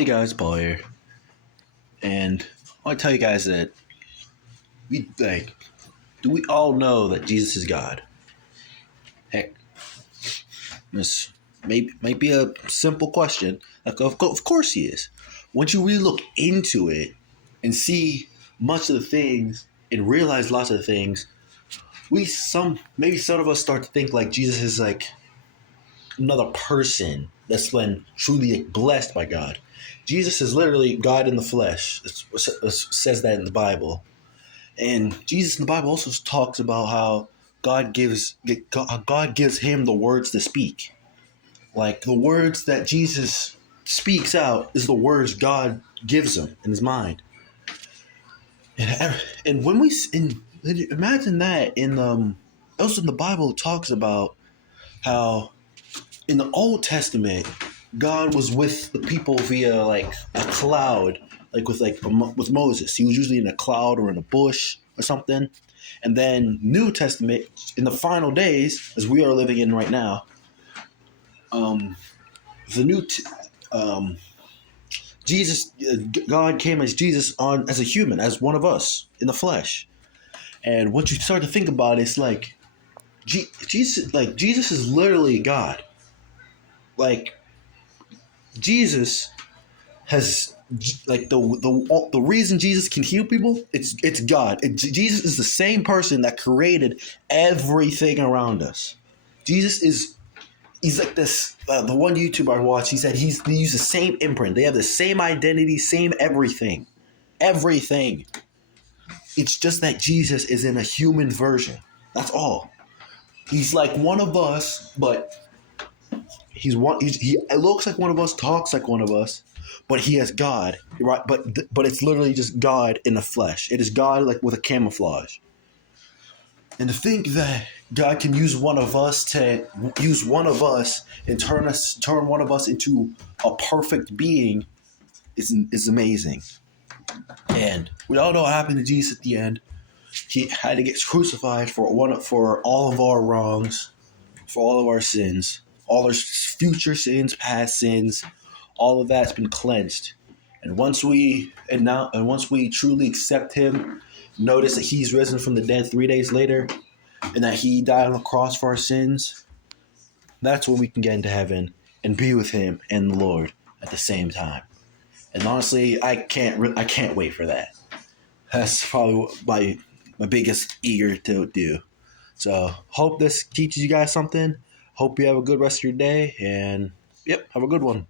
Hey guys, Paul here, and I want to tell you guys that do we all know that Jesus is God? Heck, this might be a simple question. Like, of course he is. Once you really look into it and see much of the things and realize lots of the things, maybe some of us start to think like Jesus is like another person that's been truly blessed by God. Jesus is literally God in the flesh. It says that in the Bible. And Jesus in the Bible also talks about how God gives him the words to speak. Like the words that Jesus speaks out is the words God gives him in his mind. And when imagine that also in the Bible it talks about how in the Old Testament God was with the people via like a cloud, like with Moses. He was usually in a cloud or in a bush or something. And then New Testament, in the final days, as we are living in right now, um, the new t- Jesus, God came as Jesus as a human, as one of us in the flesh. And once you start to think about it, it's like Jesus is literally God. Like Jesus has like the reason Jesus can heal people, it's God. Jesus is the same person that created everything around us. He's like this. The one YouTuber I watched, he said they use the same imprint. They have the same identity, same everything, everything. It's just that Jesus is in a human version. That's all. He's like one of us, but he looks like one of us, talks like one of us, but he has God, right? But it's literally just God in the flesh. It is God like with a camouflage. And to think that God can use one of us and turn one of us into a perfect being is amazing. And we all know what happened to Jesus at the end. He had to get crucified for all of our wrongs, for all of our sins, all our future sins, past sins, all of that's been cleansed. And once we truly accept him, notice that he's risen from the dead 3 days later, and that he died on the cross for our sins, that's when we can get into heaven and be with him and the Lord at the same time. And honestly, I can't wait for that. That's probably my biggest eager to do. So hope this teaches you guys something. Hope you have a good rest of your day, and yep, have a good one.